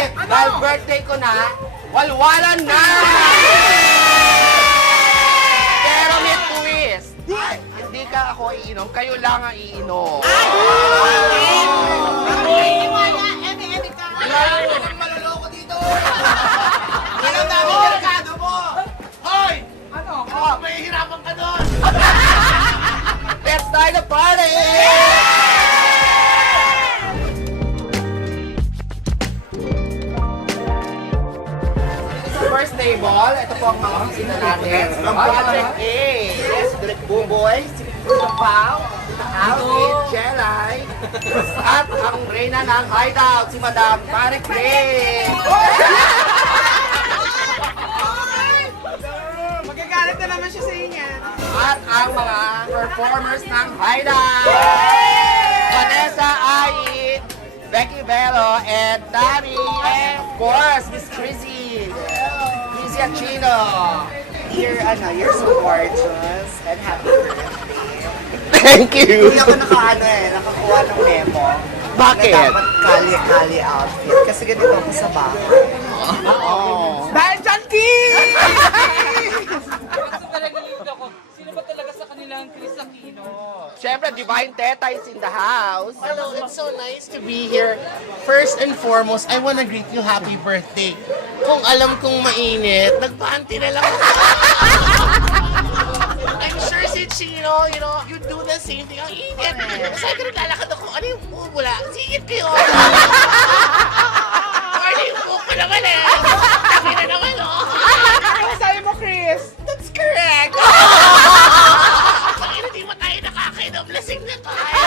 Bakit? Dahil birthday ko na, walwalan na! Pero may twist. Hindi ka ako iinom, kayo lang ang iinom. Maloloko dito! Yan ang dami delikado mo! Hoy! Ano? May hirapan ka doon! Let's start the party! First table, ito po ang mga kusina natin. Ang Patrick A, Direk Buboy, si Pao, Alvin, Jelay, at ang reyna ng hideout, si Madam Patrick A. Magagalit na naman siya sa inyo. At ang mga performers ng hideout, Vanessa Ai, Becky Bello, and Dami, and of course, Miss Chrissy. Chrissy Aquino. You're so gorgeous and happy birthday. Thank you. Hindi ako nakakuha ng memo. Bakit? Na dapat kali-kali outfit. Kasi ganito ako sa bahay. Dahil dyan, Kim! Kasi nalagilid ako, sino ba talaga sa kanilang Chris Aquino? Siyempre, Divine Teta is in the house. Hello, it's so nice to be here. First and foremost, I wanna greet you happy birthday. Kung alam kong mainit, nagpanty na lang ako. I'm sure si Chino, you do the same thing. Ang init. Sabi ko naglalakad ako, ano yung bubula? Sigit ko yun. Ano yung buko naman eh? Sabi na naman oh. Ano sabi mo, Chris? That's correct. Ang hindi mo tayo nakakainom, lasing na tayo.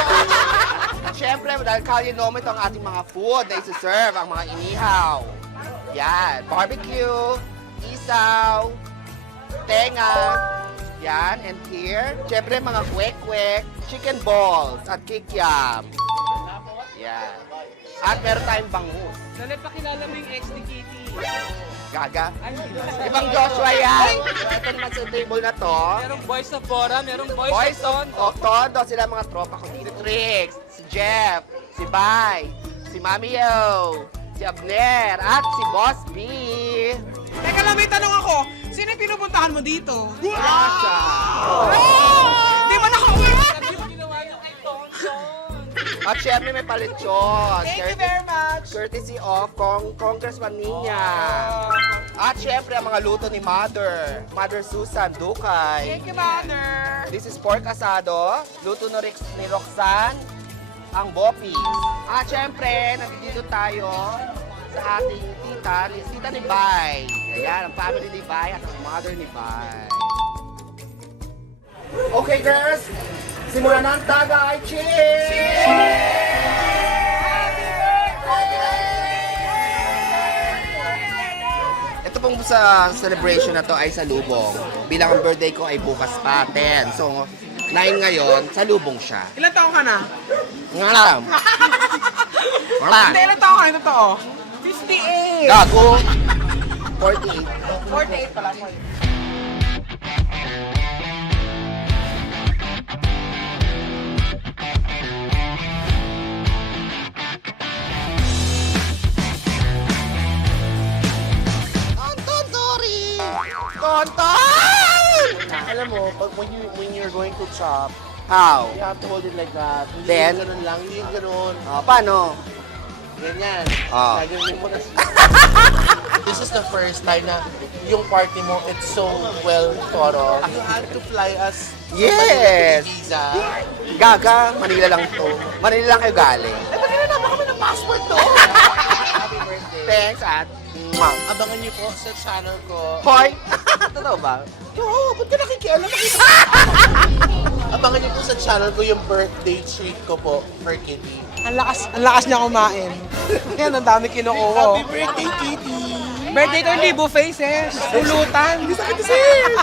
Siyempre, dahil kalinomo ito ang ating mga food na isi-serve, ang mga inihaw. Yan, barbecue, isaw, tenga, yan, and here, siyempre mga kwek-kwek, chicken balls, at kikiam. Yan. At meron tayong bangus. Dali, pakilala mo yung ex ni Kitty. Gaga. Ay, Ibang Joshua yan. Ito naman sa table na to. merong boys of Bora, merong boys, Boys of of Tondo, sila mga tropa ko dito. Trix, si Jeff, si Bai, si Mami Yo, si Abner, at si Boss B. Teka lang, may tanong ako. Sino yung pinupuntahan mo dito? Rasha. Di ba nakauwi? Sabi yung ginawa niyo kay Tonton. At syempre may palitsyon. Thank you very much. Courtesy of Congressman Nina. At syempre ang mga luto ni Mother. Mother Susan Dukay. Thank you, Mother. This is pork asado. Luto ni Roxanne. Ang Bopis. At syempre, nandito tayo sa ating tita ni Bai. Ayan, ang family ni Bai at ang mother ni Bai. Okay, girls. Simulan na ang tagay. Cheers! Ito pong sa celebration na to ay sa Lubong. Bilang ang birthday ko ay bukas pa, 10. So, 9 ngayon, sa Lubong siya. Ilan taong ka na? Ngalam. Ngalam. Hindi, ilan taong ka na? Totoo? 58. Gago. 48. 48 pala. Sorry. Tonton, sorry! Tonton! Alam mo, when you're going to chop, How? you have to hold it like that. Hindi Then? yung ganun lang, hindi yung ganun. Paano? Ganyan. Ah. Gagawin mo na. This is the first time na yung party mo, it's so well thought of. You had to fly us Yes! visa. Gaga, Manila lang to. Manila lang kayo galing. Eh, bakit na naman kami ng passport doon? Happy birthday. Thanks at ma'am. Abangan niyo po sa channel ko. Hoy! Totoo ba? Oo, ba't ka nakikialam? Abangan niyo po sa channel ko yung birthday treat ko po for Kitty. Ang lakas niya kumain. Yan, ang dami kinukuha. Happy birthday, Kitty! Birthday to hindi buffet, sis. Pulutan. Hindi sakit sis!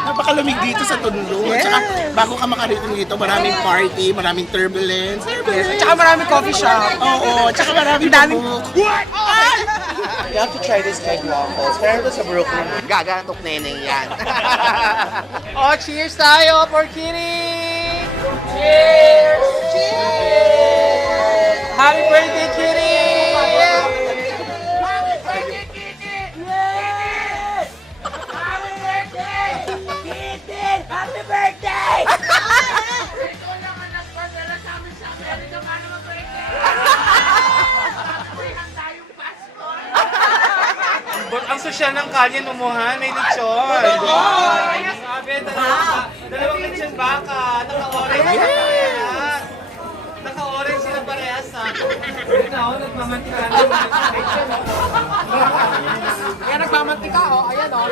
Napakalamig dito sa Tondo. Yes. Tsaka bago ka makarating dito, maraming party, maraming turbulence. Yes. Tsaka maraming coffee shop. Oo, tsaka maraming Daming- tabuk. You have to try this egg waffles. Meron to sa Brooklyn. Gaga, tok neneng yan. Oh, cheers tayo for Kitty! Cheers! Cheers! Happy birthday, Kitty! kalye lumuhan, may lechon. Grabe, dalawang lechon baka. Naka-orange na parehas. Naka-orange sila parehas ha. Yun ako, nagmamantika na. Kaya nagmamantika, oh. Ayan, oh.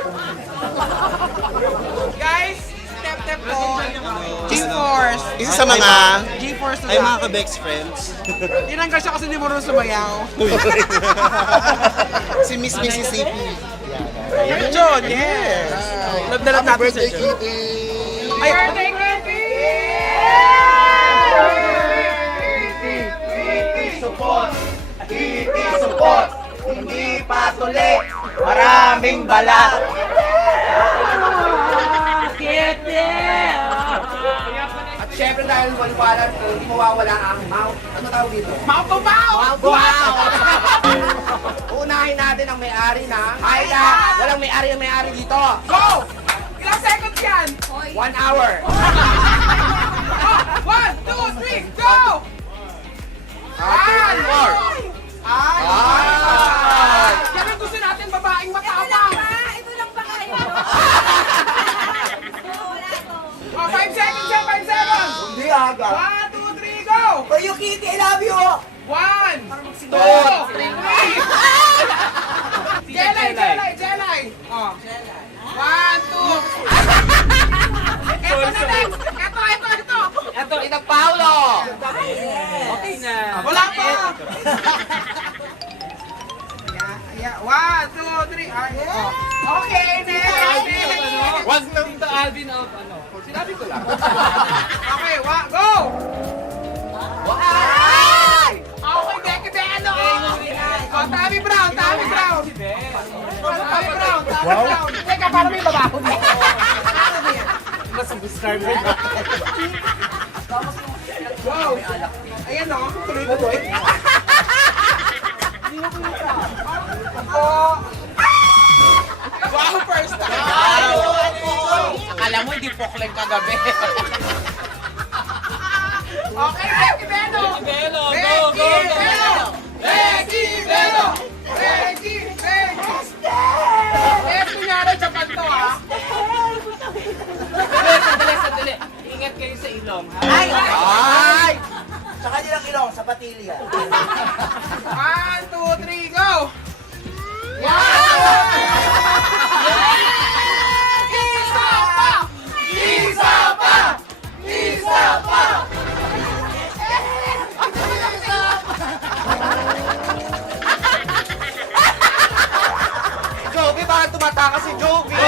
Guys, step po. G-Force. Isa sa mga G-Force na ay lang. mga ka-Bex friends. Tinanggal siya kasi hindi marunong sumayaw. Si Miss Mississippi. John, yes. Love na love natin si John. Ay, birthday, Support! Support! Hindi patuli! Maraming balat! At syempre dahil waliwalan ko, hindi mawawala ang mouth. Ano tawag dito? mouth to mouth! Wow! Unahin natin ang may-ari na. Ayla, walang may-ari ang may-ari dito. Go! Ilang seconds yan? 1 hour. 1, 2, 3, go! 3, 4. Ay! Yan ang gusto natin, babaeng matapang. Ito lang ba kayo? Oh, 5 seconds yan, 5 seconds. Hindi aga. 1, 2, 3, go! Oh, you kitty, I love you! 1, 2, 3. Jelay. Oh. 1, 2. Ito na next. Ito. Ito, Ina Paulo. okay na. Wala pa. Yeah. 1, 2, 3. Oh. Okay, next. Wag na Tito Alvin of ano. Sinabi ko lang. Okay, go! Okay, Becky Beno! Oh, Tommy Brown! Teka, paano may babaho dito? Mas ang subscriber na. Wow! Ayan o, tuloy-tuloy. Oh. Wow, first time! Alam mo, hindi pokling kagabi. Okay, Becky Beno! Beno, Becky Beno! Kunyari, Japan to ha? Sandali. Ingat kayo sa ilong, ha? Ay! Sa kanilang ilong, sa patilya. 1, 2, 3, go! Isa pa! Joby, bakit tumatakas si Joby?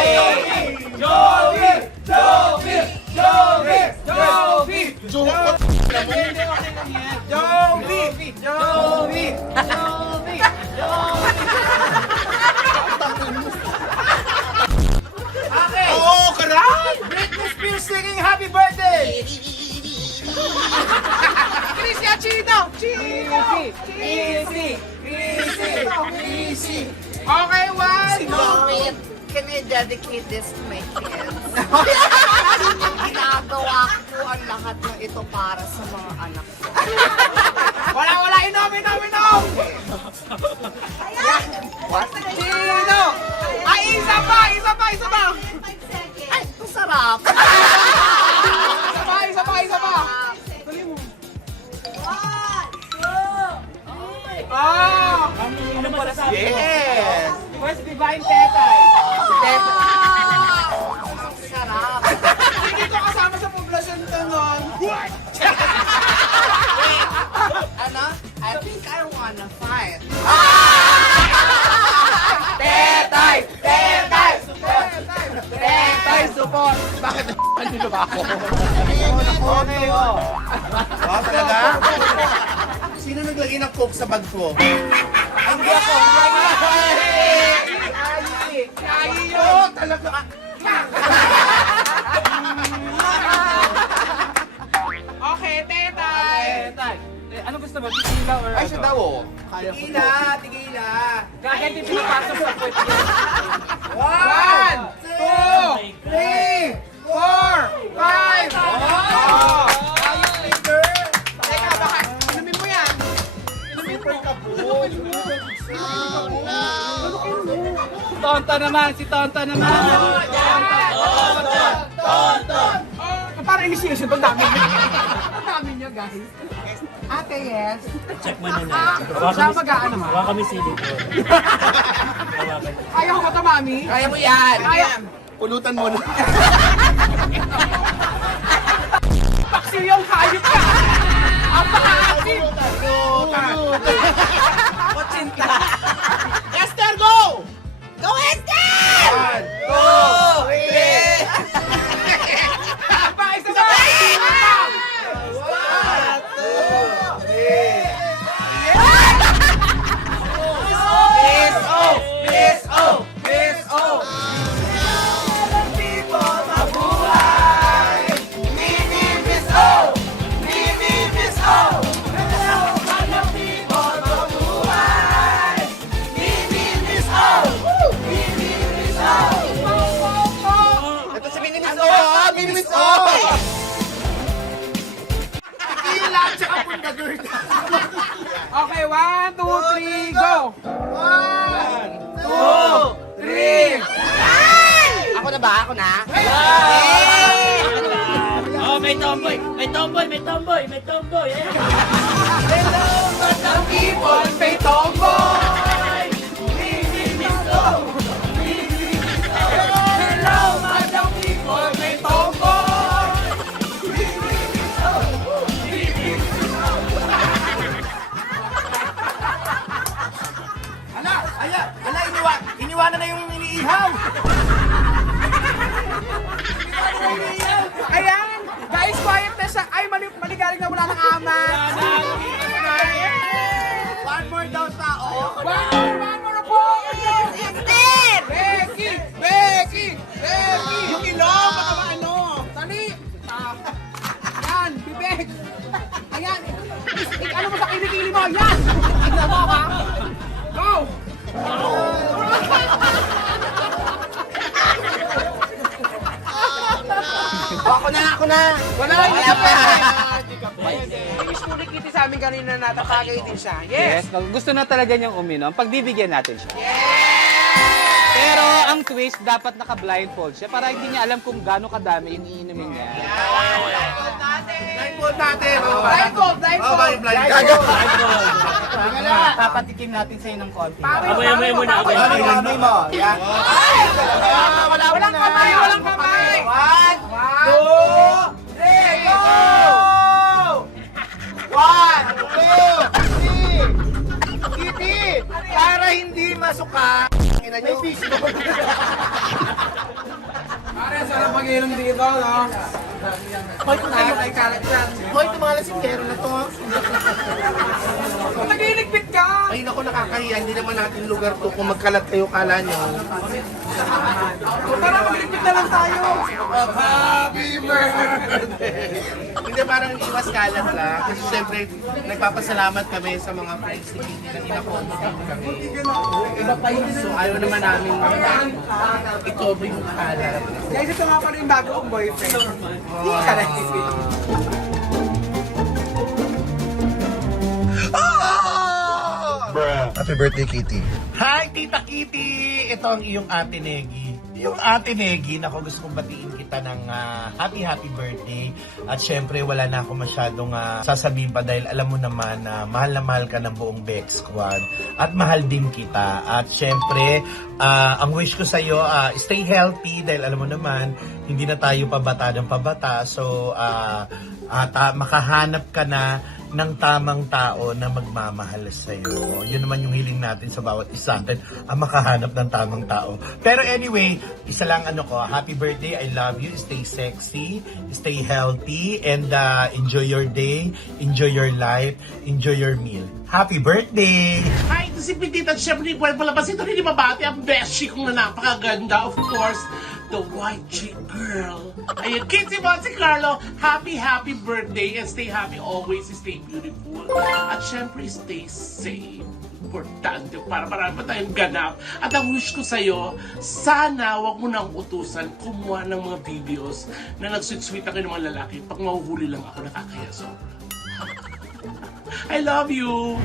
Oo, karay! Britney Spears singing Happy Birthday! Christian Chino! Easy! Okay, 1, Stupid. Can I dedicate this to my kids? Ginagawa ko ang lahat ng ito para sa mga anak ko. Wala, inom! Chino! Ay, isa pa! Ay, masarap! Isa pa! Oh! Ano pala sabi ko? Yes! First divine tetay. Ang sarap! Hindi ko kasama sa poblasyon to nun. Ano? I think I wanna fight. Tetay, support! Bakit nandito ba ako? Okay, oh. Oh, talaga? Sino naglagay ng coke sa bag ko? Hindi ako! Yayi yun! Oo, talaga. Okay, tetay! Tetay. Ano gusto mo? Tequila or Ay, siya daw oh. Tigila! Kaya hindi pinapasok sa puwet niya. 1, 2, 3, 4, 5! Oh! Teka, baka inumin mo yan. Inumin mo. Tonto naman, si Tonto naman. Para initiation, ang dami niya. Ang dami niya, guys. Ate, yes. Check mo na na. Siya mag-aano ha? Hawa kami silip ko. Ayaw ko to, mami. Kaya mo yan! Kaya. Pulutan mo na. Paksil yung hayop ka. Ang paka-active. Kutsinta. Esther, go! Go, Esther! 1, 2, 3! Pa, isa ba? Ito si Minimis O! Minimis O! Tila, tsaka pundagur. Okay, 1, 2, 3, go! 1, 2, 3! Ako na ba? Ako na? Oh, may tomboy! May tomboy! May tomboy! May tomboy! Ayan. People, may tomboy! Hello, madam people, may tomboy! Iniwanan na yung iniihaw! Ayan! Guys, quiet na siya. Ay, maligalig na wala ng aman. One more daw tao! One more po! Esther! Becky! Becky! Becky! Yung ilong, baka maano. Dali! Yan, bibig! Ayan! Ano mo sa kilikili mo? Yan! Tignan mo ha! Go! Ako na! Wala Wala pa! Wish ko nakiti sa amin kanina natatagay din siya. Yes, gusto na talaga niyang uminom. Pagbibigyan natin siya. Pero ang twist, dapat naka-blindfold siya para hindi niya alam kung gaano kadami yung iinumin niya. Blindfold natin! Blindfold! Blindfold! Papatikim natin sa'yo ng konti. Amoy mo na. Amoy mo! Yan! Walang kamay! Walang kamay! 1, 2, 3, go! 1, 2, 3! Kitty! Para hindi masuka, may fish mo. Pare, sarap mag-inom dito, no? Hoy, kung kayo, Ay, kalat yan. hoy, itong mga lasingkero na to. Nagiligpit ka! Ay, naku, nakakahiya. Hindi naman natin lugar to. Kung magkalat kayo, kala nyo. Tara, magliligpit na lang tayo! Happy birthday! Hindi, parang iwas kalat lang. Kasi syempre, nagpapasalamat kami sa mga friends ni Kitty na inakontact kami. So, ayaw naman namin itobre yung kalat. Guys, ito nga pala yung bago kong boyfriend. Hindi ka lang Happy birthday, Kitty. Hi, Tita Kitty! Ito ang iyong Ate Negi. Yung Ate Negi, naku, gusto kong batiin kita ng happy birthday. At syempre, wala na ako masyadong sasabihin pa dahil alam mo naman na mahal ka ng buong Bex Squad. At mahal din kita. At syempre, ang wish ko sa'yo, stay healthy dahil alam mo naman, hindi na tayo pabata ng pabata. So, makahanap ka na ng tamang tao na magmamahal sa'yo. Yun naman yung hiling natin sa bawat isa natin, ang makahanap ng tamang tao. Pero anyway, isa lang happy birthday, I love you, stay sexy, stay healthy, and enjoy your day, enjoy your life, enjoy your meal. Happy birthday! Hi, ito si Petit at syempre pwede palabas ito rin mabati ang beshi kong na napakaganda. Of course, the white chick girl. Ayun, Kitty Monte Carlo, happy birthday and stay happy always, stay beautiful. At syempre, stay safe. Importante para marami pa tayong ganap. At ang wish ko sa'yo, sana wag mo nang utusan kumuha ng mga videos na nagsuit-sweet ako ng mga lalaki pag mahuhuli lang ako nakakaya sobra. I love you!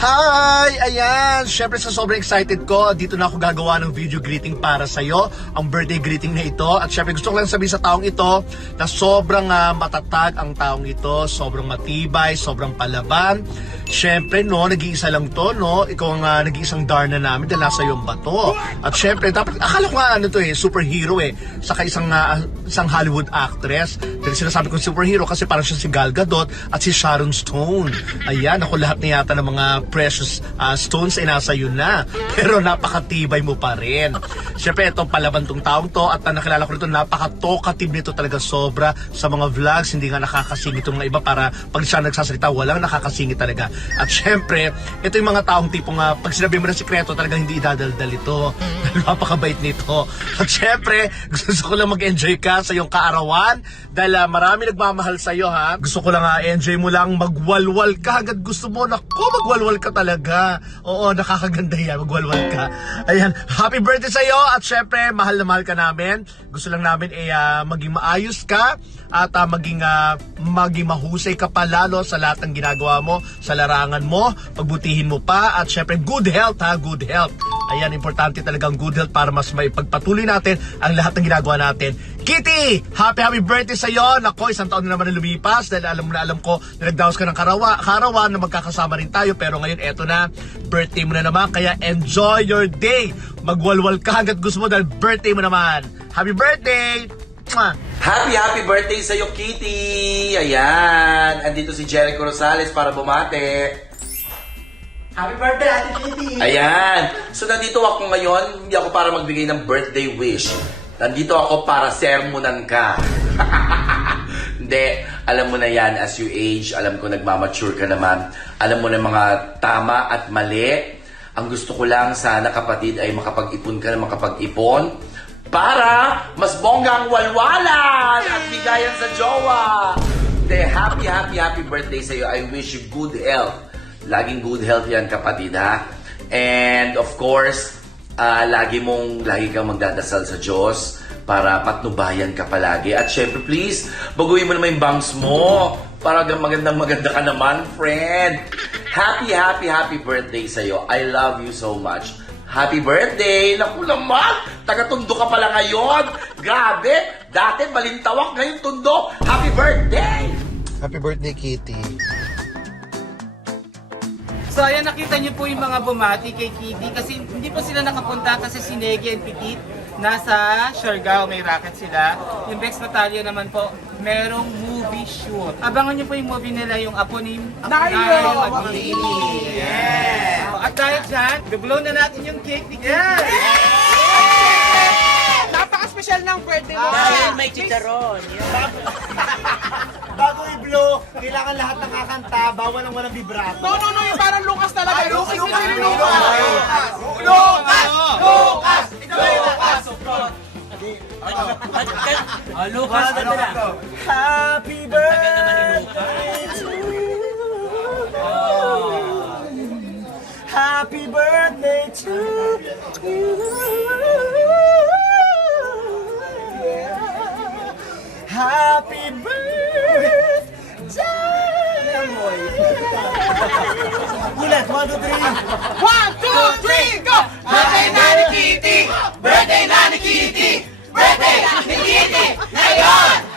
Hi! Ayan! Siyempre sa sobrang excited ko, dito na ako gagawa ng video greeting para sa'yo. Ang birthday greeting na ito. At siyempre gusto ko lang sabihin sa taong ito na sobrang matatag ang taong ito. Sobrang matibay, sobrang palaban. Siyempre, no, nag-iisa lang to, no? Ikaw ang nag-iisang Darna namin dahil nasa iyo ang bato. At siyempre, dapat, akala ko nga ano to superhero saka isang Hollywood actress. Dahil sinasabi kong superhero kasi parang siya si Gal Gadot at si Sharon Stone. Ayan, ako lahat na yata ng mga precious stones ay nasa iyo na. Pero napakatibay mo pa rin. Siyempre, itong palaban tong taong to at nakilala ko nito, napaka-talkative nito talaga sobra sa mga vlogs. Hindi nga nakakasingit itong mga iba para pag siya nagsasalita, walang nakakasingit talaga. At syempre, ito yung mga taong tipong pag sinabi mo ng sikreto, talagang hindi idadaldal ito. Napakabait nito. At syempre, gusto ko lang mag-enjoy ka sa iyong kaarawan dahil marami nagmamahal sa iyo, ha. Gusto ko lang enjoy mo lang, magwalwal ka hanggang gusto mo. Naku, magwalwal ka talaga. Oo, nakakaganda yan, magwalwal ka. Ayan, happy birthday sa iyo at syempre, mahal na mahal ka namin. Gusto lang namin maging maayos ka at maging mahusay ka pa lalo sa lahat ng ginagawa mo, sa larangan mo, pagbutihin mo pa at syempre good health, ha, good health. Ayan, importante talagang good health para mas maipagpatuloy natin ang lahat ng ginagawa natin. Kitty, happy birthday sa iyo. Nako, isang taon na naman na lumipas dahil alam ko na nagdaos ka ng karawan na magkakasama rin tayo, pero ngayon eto na, birthday mo na naman, kaya enjoy your day. Magwalwal ka hanggat gusto mo dahil birthday mo naman. Happy birthday! Mwah! Happy birthday sa'yo, Kitty! Ayan, andito si Jericho Rosales para bumate. Happy birthday, Ate Kitty! Ayan, so nandito ako ngayon, hindi ako para magbigay ng birthday wish. Nandito ako para sermonan ka. Hindi, alam mo na yan as you age, alam ko nagmamature ka naman. Alam mo na mga tama at mali. Ang gusto ko lang sana kapatid ay makapag-ipon ka na makapag-ipon para mas bongga ang walwalan at bigayan sa jowa. De, happy birthday sa'yo. I wish you good health. Laging good health yan, kapatid, ha? And of course, lagi kang magdadasal sa Diyos para patnubayan ka palagi. At syempre, please, baguhin mo naman yung bangs mo para maganda ka naman, friend. Happy birthday sa'yo. I love you so much. Happy birthday! Naku naman! Taga-Tondo ka pala ngayon! Grabe! Dati balintawak, ngayon Tondo! Happy birthday! Happy birthday, Kitty. So ayan, nakita niyo po yung mga bumati kay Kitty kasi hindi pa sila nakapunta kasi si Negi and Petit nasa Siargao, may racket sila. Yung Bex Natalia naman po, merong movie shoot. Abangan niyo po yung movie nila, yung Apo ni Nayo Magdini. Yeah! At dahil dyan, biblow na natin yung cake ni Kitty. Yes! Napaka-special ng birthday mo. Dahil may chicharon. Bago i-blow, kailangan lahat nakakanta, bawal ang walang vibrato. No, yung parang Lucas talaga. Lucas! Lucas, ano na? Happy birthday to you. Happy birthday to you. Happy birthday. Ulit, 1, 2, 3. 1, 2, 3, go! Birthday na ni Kitty! Birthday na ni Kitty! Birthday na ni Kitty! Ngayon!